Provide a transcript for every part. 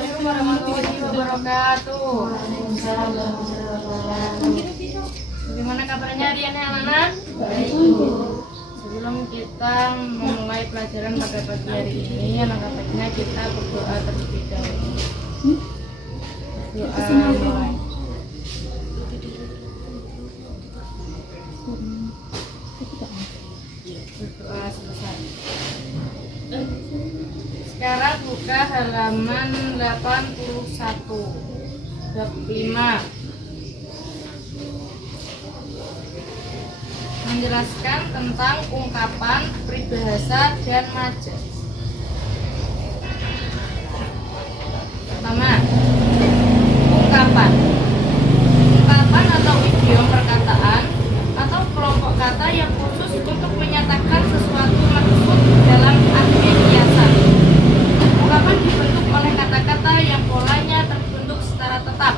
Assalamualaikum warahmatullahi wabarakatuh. Bagaimana kabarnya hari ini anak-anak? Sebelum kita memulai pelajaran pada pagi hari ini, alangkah baiknya kita berdoa terlebih dahulu. Berdoa. Berdoa selesai. Sekarang buka halaman 81 bab 5. Menjelaskan tentang ungkapan, peribahasa, dan majas. Pertama, ungkapan. Ungkapan atau idiom perkataan atau kelompok kata yang khusus untuk menyatakan sesuatu maksud dalam arti kiasan. Ungkapan dibentuk oleh kata-kata yang polanya terbentuk secara tetap.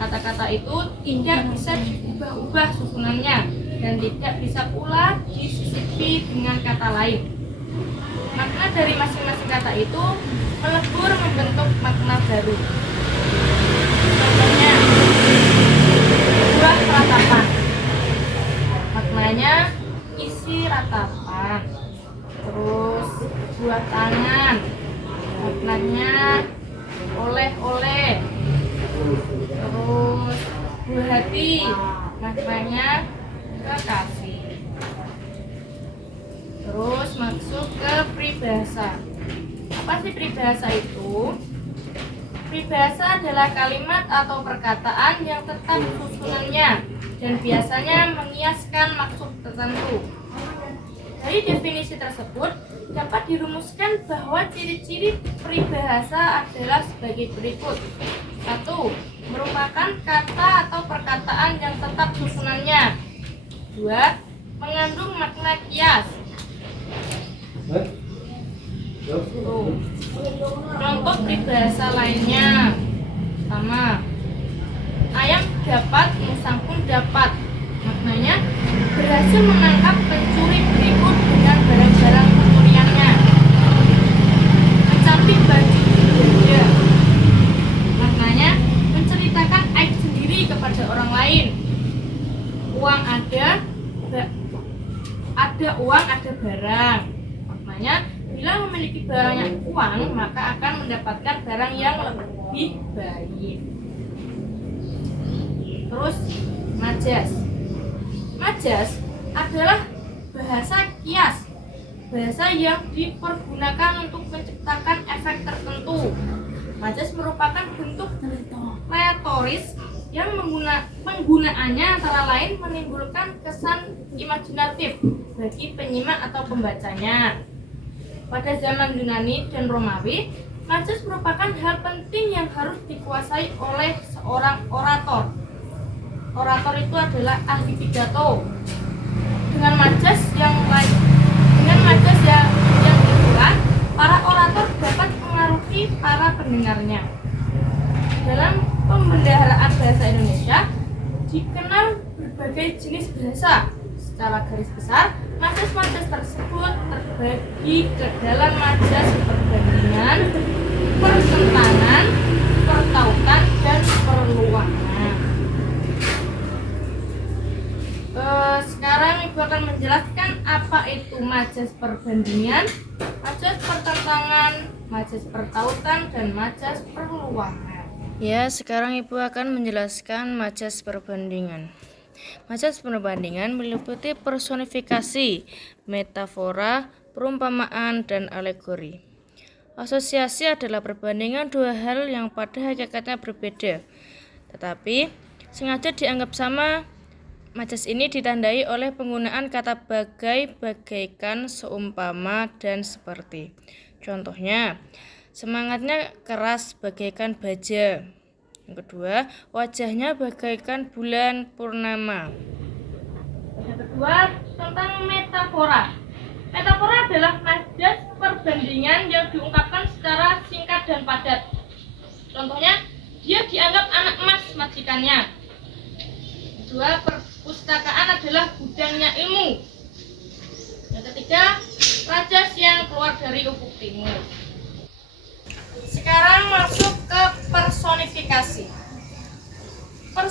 Kata-kata itu tidak bisa diubah-ubah susunannya dan tidak bisa pula disisipi dengan kata lain. Makna dari masing-masing kata itu melebur membentuk makna baru. Contohnya, buah ratapan. Maknanya isi ratapan. Terus buah tangan. Maknanya oleh-oleh. Terus buah hati. Maknanya kekasih. Terus masuk ke peribahasa. Apa sih peribahasa itu? Peribahasa adalah kalimat atau perkataan yang tetap susunannya dan biasanya mengiaskan maksud tertentu. Dari definisi tersebut dapat dirumuskan bahwa ciri-ciri peribahasa adalah sebagai berikut. 1. Merupakan kata atau perkataan yang tetap susunannya. 2. Mengandung makna kias. Contoh peribahasa lainnya. Pertama, ayam dapat, musang pun dapat. Maknanya berhasil menangkap pencuri berikut dengan barang-barang pencuriannya. Mencapik baju berbeda. Maknanya menceritakan aib sendiri kepada orang lain. Uang ada uang, ada barang. Maknanya bila memiliki banyak uang, maka akan mendapatkan barang yang lebih baik. Terus majas. Majas adalah bahasa kias, bahasa yang dipergunakan untuk menciptakan efek tertentu. Majas merupakan bentuk retoris yang penggunaannya antara lain menimbulkan kesan imajinatif bagi penyimak atau pembacanya. Pada zaman Yunani dan Romawi, majas merupakan hal penting yang harus dikuasai oleh seorang orator. Orator itu adalah ahli pidato. Dengan majas yang itulah para orator dapat mengaruhi para pendengarnya. Dalam pembendaharaan bahasa Indonesia dikenal berbagai jenis bahasa. Secara garis besar, majas-majas tersebut terbagi ke dalam majas perbandingan, pertentangan, pertautan, dan perluangan. Sekarang Ibu akan menjelaskan apa itu majas perbandingan, majas pertentangan, majas pertautan, dan majas perluangan. Ya, sekarang Ibu akan menjelaskan majas perbandingan. Majas perbandingan meliputi personifikasi, metafora, perumpamaan, dan alegori. Asosiasi adalah perbandingan dua hal yang pada hakikatnya berbeda, tetapi sengaja dianggap sama. Majas ini ditandai oleh penggunaan kata bagai, bagaikan, seumpama, dan seperti. Contohnya, semangatnya keras bagaikan baja. Yang kedua, wajahnya bagaikan bulan purnama. Yang kedua, tentang metafora. Metafora adalah majas perbandingan yang diungkapkan secara singkat dan padat. Contohnya, dia dianggap anak emas majikannya. Kedua, perpustakaan adalah gudangnya ilmu. Yang ketiga, rajas yang keluar dari ufuk timur. Sekarang masuk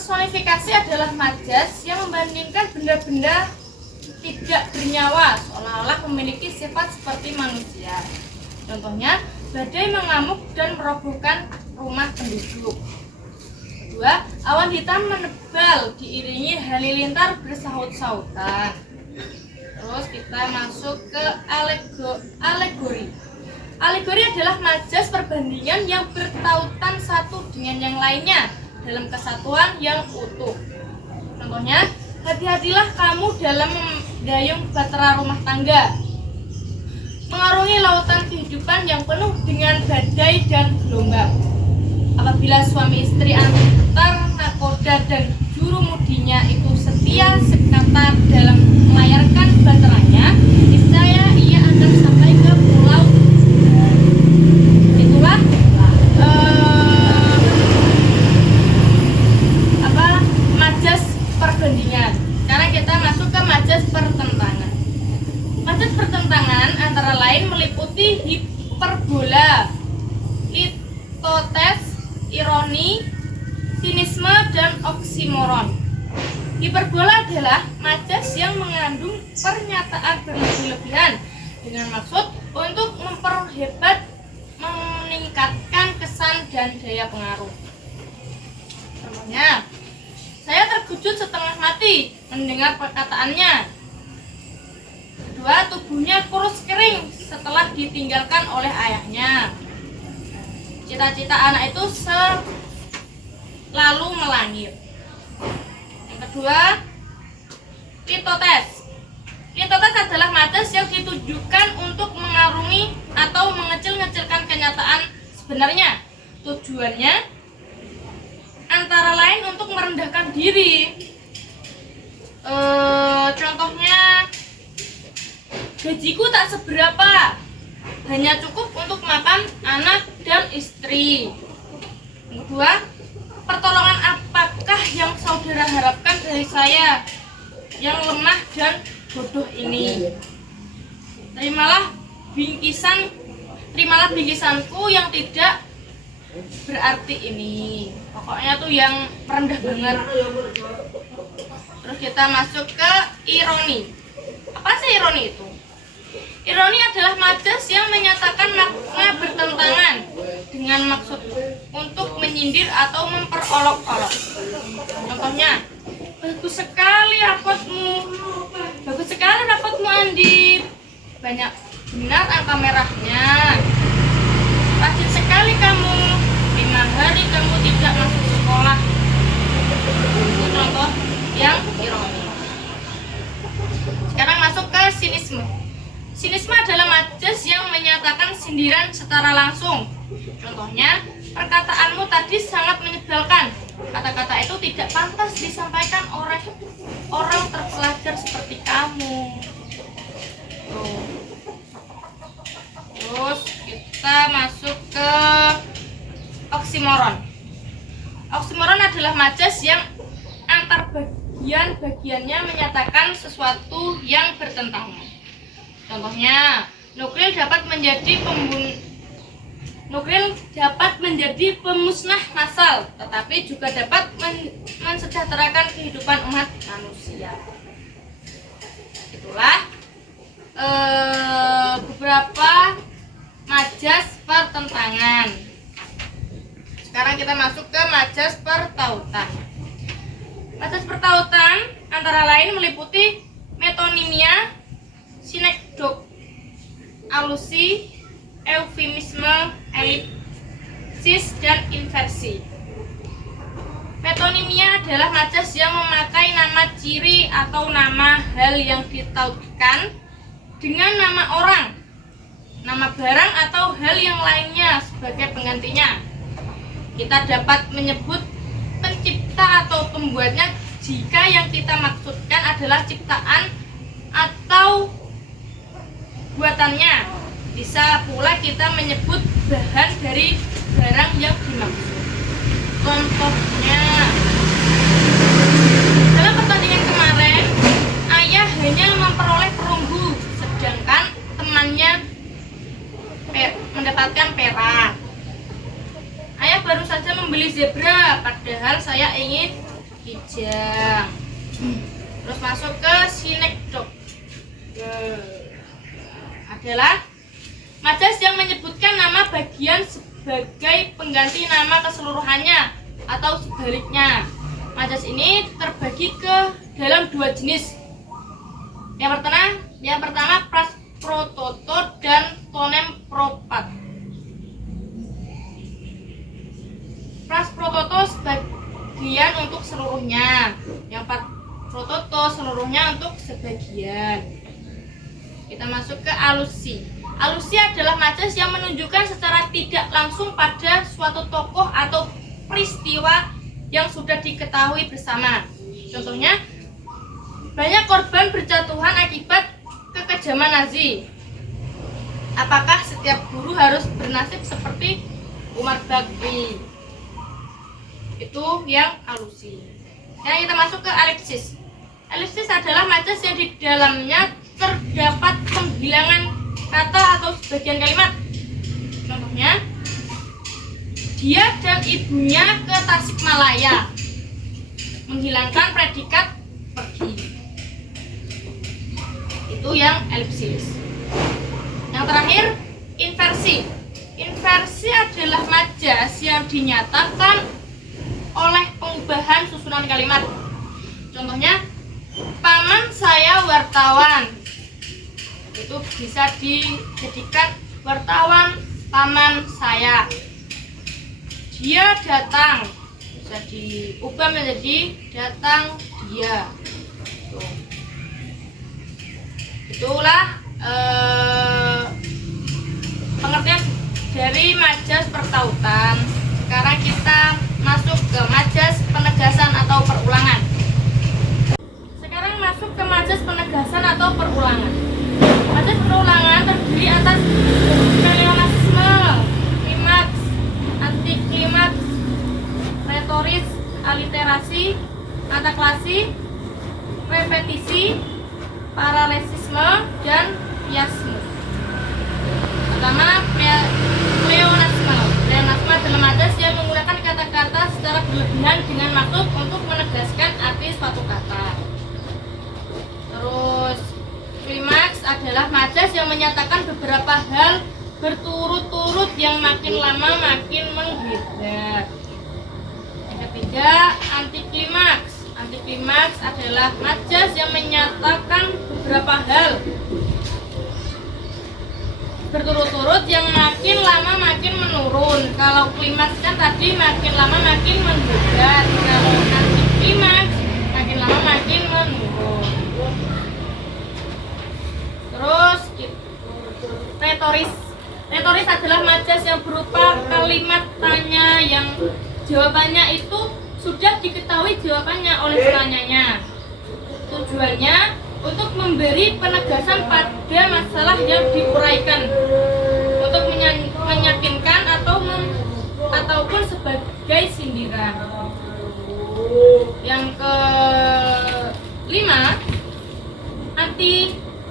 Personifikasi adalah majas yang membandingkan benda-benda tidak bernyawa seolah-olah memiliki sifat seperti manusia. Contohnya, badai mengamuk dan merobohkan rumah penduduk. Kedua, awan hitam menebal diiringi halilintar bersaut-sautan. Terus kita masuk ke alegori. Alegori adalah majas perbandingan yang bertautan satu dengan yang lainnya dalam kesatuan yang utuh. Contohnya, hati-hatilah kamu dalam mendayung bahtera rumah tangga, mengarungi lautan kehidupan yang penuh dengan badai dan gelombang. Apabila suami istri antar nakoda dan juru mudinya itu setia sekata dalam melayarkan bahteranya, niscaya ia akan sampai ke pulau tujuan. Itulah majas perbandingan. Sekarang kita masuk ke majas pertentangan. Majas pertentangan antara lain meliputi hiperbola, litotes, ironi, sinisme, dan oksimoron. Hiperbola adalah majas yang mengandung pernyataan berlebih-lebihan dengan maksud untuk memperhebat, meningkatkan kesan dan daya pengaruh. Contohnya, saya terkejut setengah mati mendengar perkataannya. Kedua, tubuhnya kurus kering setelah ditinggalkan oleh ayahnya. Cita-cita anak itu selalu melangit. Yang kedua, litotes. Litotes adalah majas yang ditujukan untuk mengarungi atau mengecil-ngecilkan kenyataan sebenarnya. Tujuannya antara lain untuk merendahkan diri. Contohnya, gajiku tak seberapa, hanya cukup untuk makan anak dan istri. Yang kedua, pertolongan apakah yang saudara harapkan dari saya yang lemah dan bodoh ini? Terimalah bingkisanku yang tidak berarti ini. Pokoknya tuh yang rendah banget. Terus kita masuk ke ironi. Apa sih ironi itu? Ironi adalah majas yang menyatakan makna bertentangan dengan maksud untuk menyindir atau memperolok-olok. Contohnya, bagus sekali rapotmu Andi, banyak benar angka merahnya. Rajin sekali kamu, 5 hari kamu tidak masuk sekolah. Itu contoh yang ironi. Sekarang masuk ke sinisme. Sinisme adalah majas yang menyatakan sindiran secara langsung. Contohnya, perkataanmu tadi sangat menyebalkan. Kata-kata itu tidak pantas disampaikan oleh orang terpelajar seperti kamu. Terus kita masuk ke oksimoron. Oksimoron adalah majas yang antar bagiannya menyatakan sesuatu yang bertentangan. Contohnya, nuklir dapat menjadi pemusnah massal, tetapi juga dapat mensejahterakan kehidupan umat manusia. Itulah beberapa majas pertentangan. Sekarang kita masuk ke majas pertautan. Majas pertautan antara lain meliputi metonimia, sinekdok, alusi, eufemisme, elipsis, dan inversi. Metonimia adalah majas yang memakai nama ciri atau nama hal yang ditautkan dengan nama orang, nama barang atau hal yang lainnya sebagai penggantinya. Kita dapat menyebut pencipta atau pembuatnya jika yang kita maksudkan adalah ciptaan atau buatannya. Bisa pula kita menyebut bahan dari barang yang dimaksud. Contohnya, dalam pertandingan kemarin, ayah hanya memperoleh perunggu, sedangkan temannya mendapatkan perak. Ayah baru saja membeli zebra, padahal saya ingin kijang. Terus masuk ke sinekdok. Adalah majas yang menyebutkan nama bagian sebagai pengganti nama keseluruhannya atau sebaliknya. Majas ini terbagi ke dalam dua jenis. Yang pertama pras prototo dan tonem propat. Pras prototo sebagian untuk seluruhnya, yang prototo seluruhnya untuk sebagian. Kita masuk ke alusi. Alusi adalah majas yang menunjukkan secara tidak langsung pada suatu tokoh atau peristiwa yang sudah diketahui bersama. Contohnya, banyak korban berjatuhan akibat kekejaman Nazi. Apakah setiap guru harus bernasib seperti Umar Bakri? Itu yang alusi. Sekarang kita masuk ke elipsis. Elipsis adalah majas yang di dalamnya terdapat penghilangan kata atau sebagian kalimat. Contohnya, dia dan ibunya ke Tasikmalaya. Menghilangkan predikat pergi. Itu yang elipsis. Yang terakhir, inversi. Inversi adalah majas yang dinyatakan oleh pengubahan susunan kalimat. Contohnya, paman saya wartawan. Itu bisa dijadikan wartawan paman saya. Dia datang, bisa diubah menjadi datang dia. Itulah pengertian dari majas pertautan. Sekarang kita masuk ke majas penegasan atau perulangan. Sekarang masuk ke majas penegasan atau perulangan. Majas perulangan terdiri atas pleonasme, klimaks, antiklimaks, retoris, aliterasi, anaklasi, repetisi, paralesisme, dan chiasmus. Pertama, pleonasme. Pleonasme adalah majas yang menggunakan kata-kata secara berlebihan dengan maksud untuk menegaskan arti suatu kata. Terus, klimaks adalah majas yang menyatakan beberapa hal berturut-turut yang makin lama makin menghebat. Yang ketiga, antiklimaks. Antiklimaks adalah majas yang menyatakan beberapa hal berturut-turut yang makin lama makin menurun. Kalau klimaks kan tadi makin lama makin menghebat. Kalau antiklimaks makin lama makin menurun. Terus retoris. Retoris adalah majas yang berupa kalimat tanya yang jawabannya itu sudah diketahui jawabannya oleh penanyanya. Tujuannya untuk memberi penegasan pada masalah yang diuraikan, untuk meyakinkan ataupun sebagai sindiran. Yang kelima,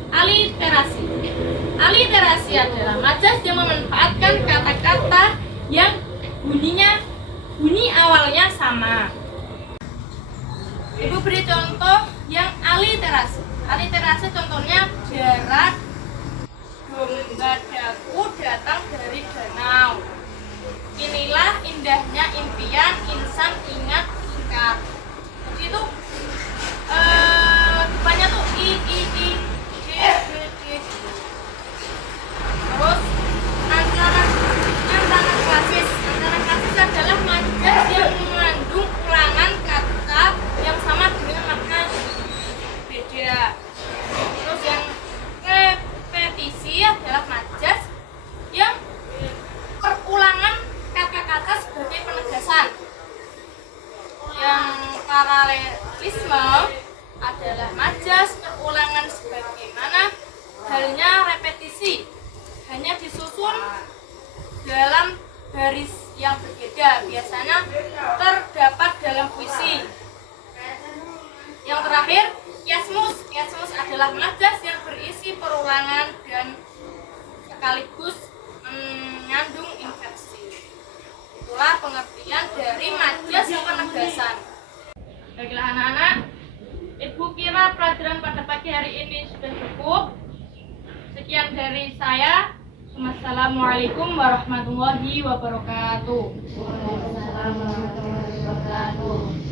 aliterasi. Aliterasi adalah majas yang memanfaatkan kata-kata yang bunyi awalnya sama. Ibu beri contoh yang aliterasi. Aliterasi contohnya darat, domba daku datang dari danau. Inilah indahnya impian, insan ingat ingkar. Jadi itu depannya tuh i, d, d. Terus antara klasis. Antara klasis adalah majas yang mengandung ulangan kata yang sama dengan makna beda. Terus yang repetisi adalah majas yang perulangan kata-kata sebagai penegasan. Yang paralelisme adalah majas perulangan sebagaimana halnya repetisi, hanya disusun dalam baris yang berbeda, biasanya terdapat dalam puisi. Yang terakhir, chiasmus. Chiasmus adalah majas yang berisi perulangan dan sekaligus mengandung inversi. Itulah pengertian dari majas penegasan. Baiklah anak-anak, Ibu kira pelajaran pada pagi hari ini sudah cukup. Sekian dari saya. Wassalamualaikum warahmatullahi wabarakatuh. Waalaikumsalam warahmatullahi wabarakatuh.